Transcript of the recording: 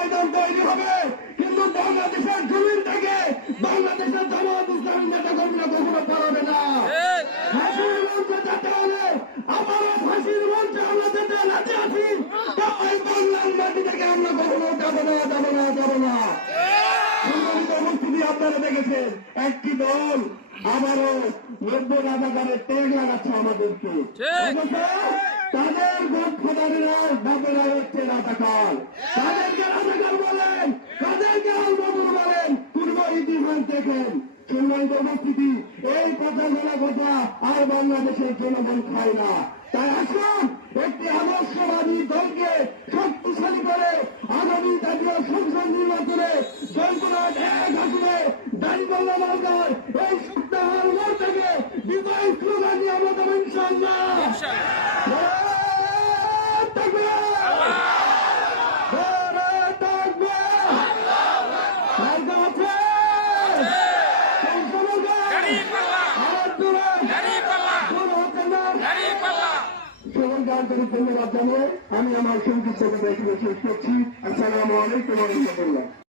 ময়দান তৈরি হবে, কিন্তু বাংলাদেশের জমিন থেকে বাংলাদেশের জামায়াত ইসলামী নেতা কর্মীরা কখনো পারবে না। ফাঁসির মঞ্চে যেতে হলে আমারও ফাঁসির মঞ্চে আমরা যেতে রাজি আছি, ওই বাংলার মাটি থেকে আমরা কখনো যাবো না, যাবো না, যাবো না। সংগঠিত উপস্থিতি আপনারা দেখেছেন, একটি দল আবারও 90 রাজাকারের ট্যাগ লাগাচ্ছে আমাদেরকে। তাদের গডফাদারেরা বাপেরা হচ্ছে রাজাকার, তাদেরকে রাজাকার বলেন, তাদেরকে আলবদর বলেন, পূর্ব ইতিহাস দেখেন। সম্মানিত উপস্থিতি, এই কথা বলা কথা আর বাংলাদেশের জনগণ খায় না। তাই আসুন একটি আদর্শবাদী দলকে শক্তিশালী করে আগামী জাতীয় সংসদ নির্বাচনে জয়পুরহাট 1 আসনে দাঁড়িপাল্লা মার্কার এই সপ্তাহের মোড় থেকে বিজয় স্লোগান নিয়ে আমরা দেবো ইনশাআল্লাহ। ধন্যবাদ জানিয়ে আমি আমার সংক্ষিপ্ত কথা এখানে শেষ করছি। আসসালামু আলাইকুম ওয়া রাহমাতুল্লাহ।